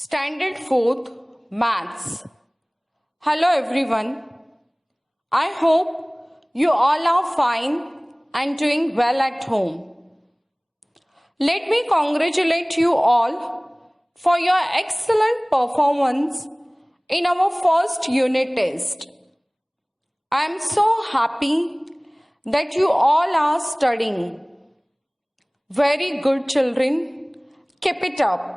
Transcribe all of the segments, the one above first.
Standard 4th Maths. Hello everyone. I hope you all are fine and doing well at home. Let me congratulate you all for your excellent performance in our first unit test. I am so happy that you all are studying. Very good children. Keep it up.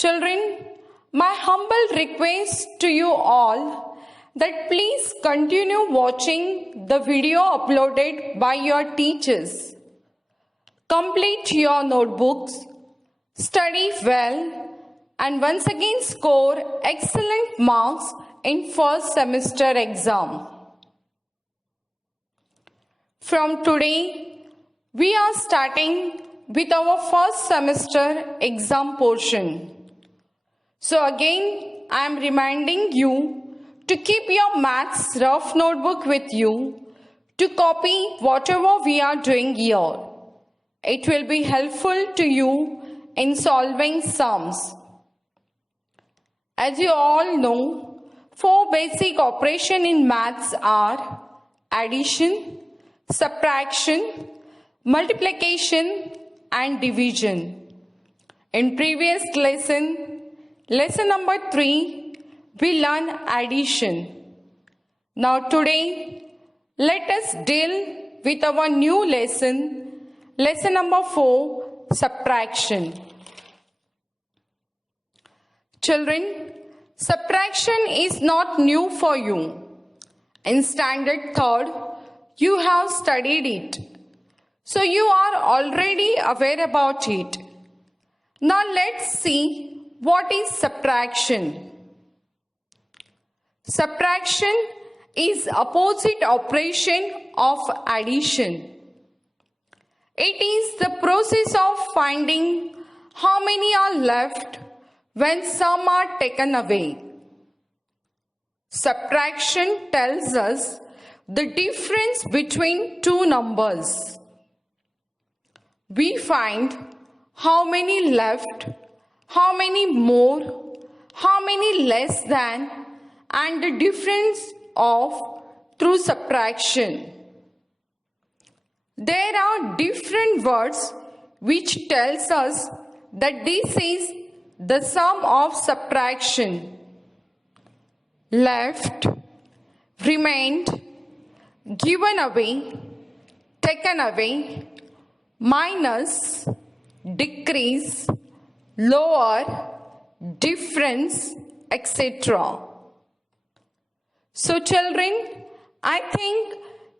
Children, my humble request to you all that please continue watching the video uploaded by your teachers. Complete your notebooks, study well, and once again score excellent marks in first semester exam. From today, we are starting with our first semester exam portion. So again, I am reminding you to keep your maths rough notebook with you to copy whatever we are doing here. It will be helpful to you in solving sums. As you all know, 4 basic operations in maths are addition, subtraction, multiplication and division. In previous lesson number 3, we learn addition. Now today, let us deal with our new lesson number 4, subtraction. Children, subtraction is not new for you. In standard 3rd, you have studied it. So you are already aware about it. Now let's see what is subtraction. Subtraction is opposite operation of addition. It is the process of finding how many are left when some are taken away. Subtraction tells us the difference between two numbers. We find how many left, how many more, how many less than, and the difference of through subtraction. There are different words which tells us that this is the sum of subtraction. Left, remained, given away, taken away, minus, decrease, lower, difference, etc. So children, I think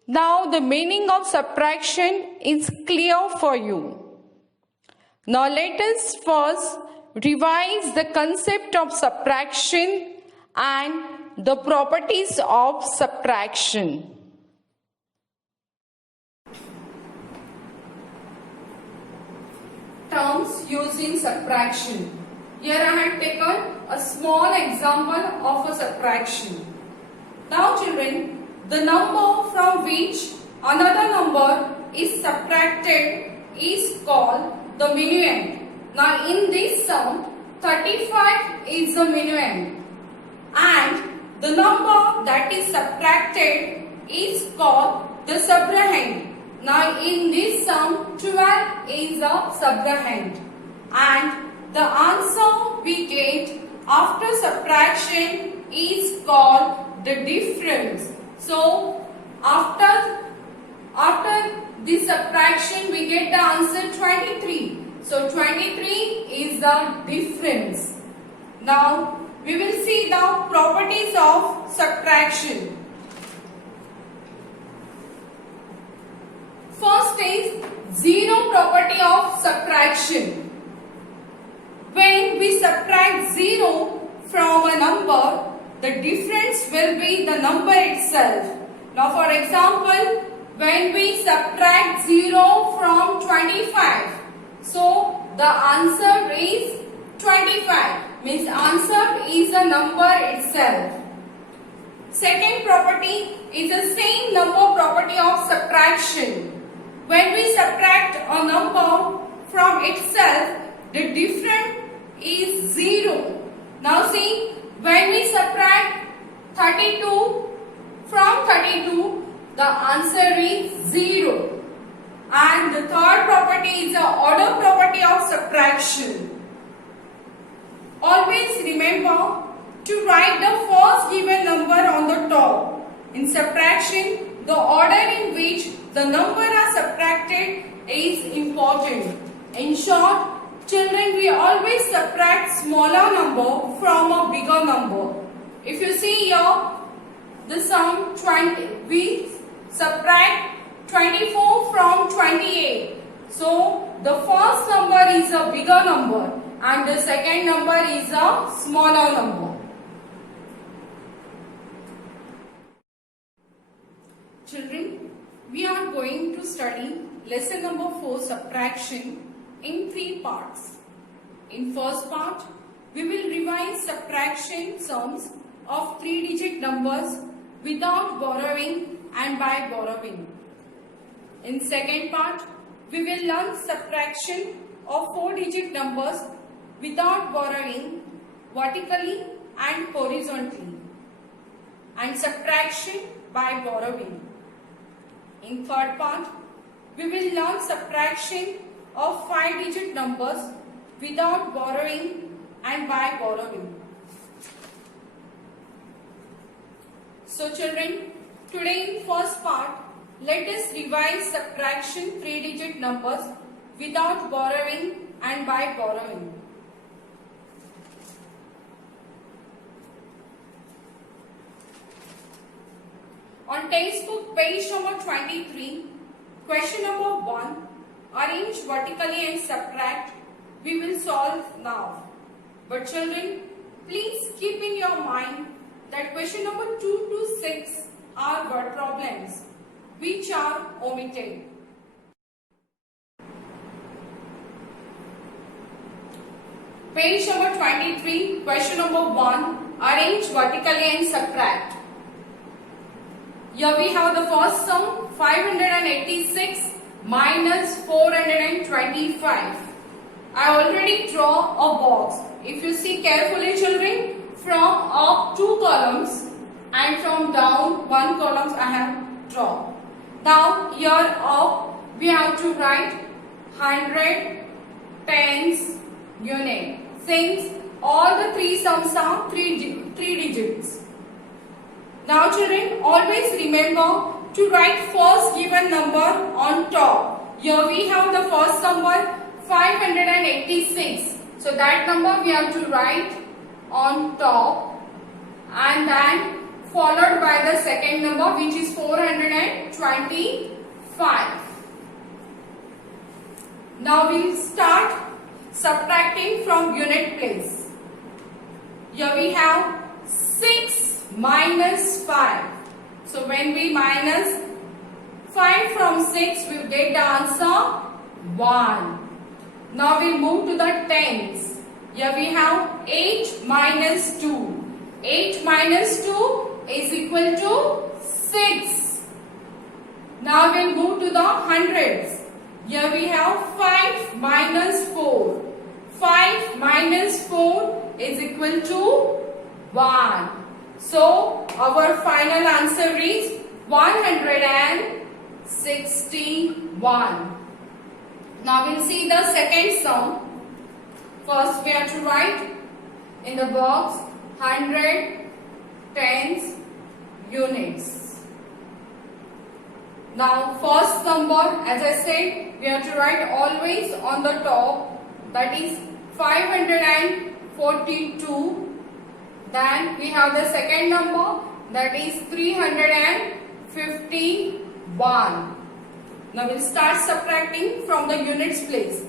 now the meaning of subtraction is clear for you. Now let us first revise the concept of subtraction and the properties of subtraction. Terms used in subtraction. Here I have taken a small example of a subtraction. Now children, the number from which another number is subtracted is called the minuend. Now in this sum, 35 is the minuend and the number that is subtracted is called the subrahend. Now in this sum, 12 is a subrahend and the answer we get after subtraction is called the difference. So after the subtraction we get the answer 23. So 23 is the difference. Now we will see the properties of subtraction. First is zero property of subtraction. When we subtract 0 from a number, the difference will be the number itself. Now for example, when we subtract 0 from 25, so the answer is 25, means answer is the number itself. Second property is the same number property of subtraction. When we subtract a number from itself, The difference is 0. Now see, when we subtract 32 from 32, the answer is 0. And the third property is the order property of subtraction. Always remember to write the first given number on the top. In subtraction, the order in which the number are subtracted is important. In short, children, we always subtract smaller number from a bigger number. If you see here, the sum 20, we subtract 24 from 28. So, the first number is a bigger number and the second number is a smaller number. Children, we are going to study lesson number 4, subtraction, in 3 parts. In first part, we will revise subtraction sums of 3-digit numbers without borrowing and by borrowing. In second part, we will learn subtraction of 4-digit numbers without borrowing vertically and horizontally, and subtraction by borrowing. In third part, we will learn subtraction of 5-digit numbers without borrowing and by borrowing. So children, today in first part, let us revise subtraction 3-digit numbers without borrowing and by borrowing. On textbook page number 23, question number 1, arrange vertically and subtract, we will solve now. But children, please keep in your mind that question number 2 to 6 are word problems which are omitted. Page number 23, question number 1, arrange vertically and subtract. Here we have the first sum, 586 minus 425. I already draw a box. If you see carefully children, from up 2 columns and from down 1 column I have drawn. Now here up we have to write 100, tens, unit. Since all the 3 sums are 3 digits. Now children, always remember to write first given number on top. Here we have the first number 586. So that number we have to write on top and then followed by the second number which is 425. Now we will start subtracting from unit place. Here we have 6 minus 5. So when we minus 5 from 6, we will get the answer 1. Now we move to the tens. Here we have 8 minus 2. 8 minus 2 is equal to 6. Now we will move to the hundreds. Here we have 5 minus 4. 5 minus 4 is equal to 1. So, our final answer is 161. Now, we will see the second sum. First, we have to write in the box 100, tens, units. Now, first number, as I said, we have to write always on the top. That is 542. Then we have the second number, that is 351. Now we'll start subtracting from the units place.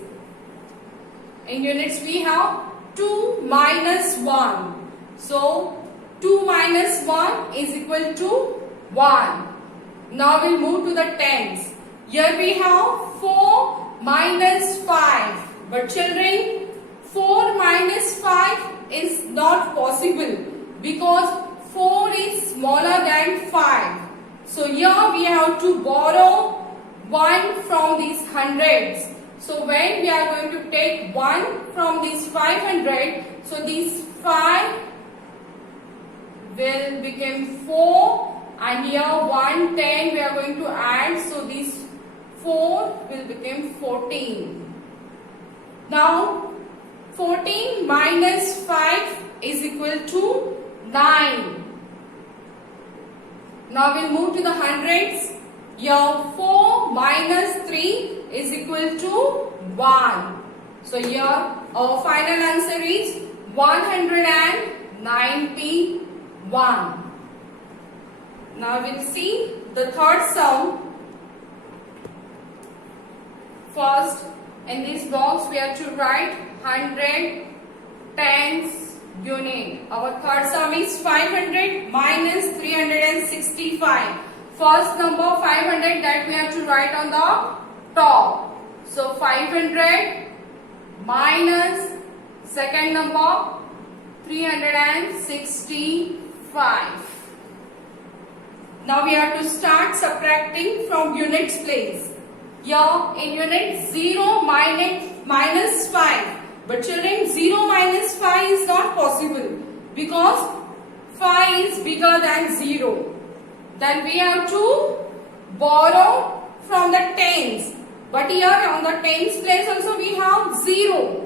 In units we have 2 minus 1. So 2 minus 1 is equal to 1. Now we'll move to the tens. Here we have 4 minus 5. But children, 4 minus 5 is not possible because 4 is smaller than 5. So here we have to borrow 1 from these hundreds. So when we are going to take take 1 from this 500. So these 5 will become 4, and here 110 we are going to add. So this 4 will become 14. Now 14 minus 5 is equal to 9. Now we'll move to the hundreds. Here 4 minus 3 is equal to 1. So here our final answer is 191. Now we'll see the third sum. First, in this box we have to write 100 tens unit. Our third sum is 500 minus 365. First number 500 that we have to write on the top. So 500 minus second number 365. Now we have to start subtracting from units place. Here in unit 0 minus 5. But children, 0 minus 5 is not possible because 5 is bigger than 0. Then we have to borrow from the tens. But here on the tens place also we have 0.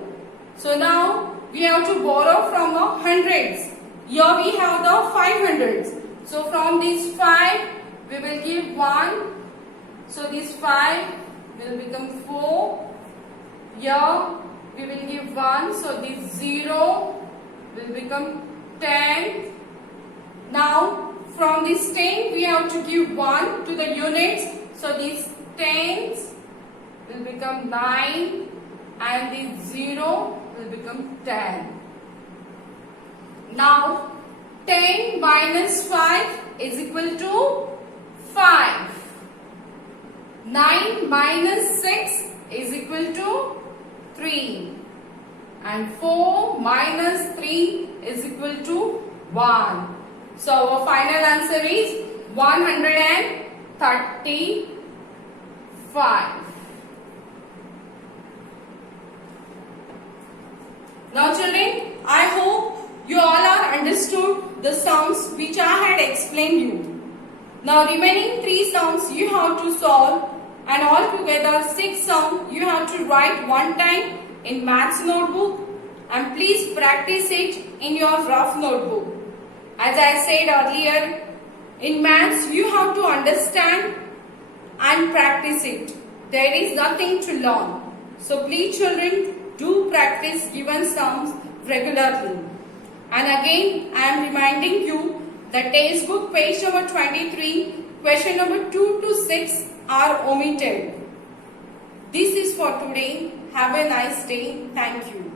So now we have to borrow from the hundreds. Here we have the 500s. So from these 5 we will give 1. So this 5 will become 4. Here we will give 1. So this 0 will become 10. Now from this 10 we have to give 1 to the units. So these tens will become 9 and this 0 will become 10. Now 10 minus 5 is equal to 5. 9 minus 6 is equal to 3. And 4 minus 3 is equal to 1. So our final answer is 135. Now children, I hope you all are understood the sums which I had explained you. Now remaining 3 sums you have to solve, and altogether 6 sums you have to write one time in maths notebook, and please practice it in your rough notebook. As I said earlier, in maths you have to understand and practice it. There is nothing to learn. So please children, do practice given sums regularly. And again I am reminding you that textbook page number 23, question number 2 to 6 are omitted. This is for today. Have a nice day. Thank you.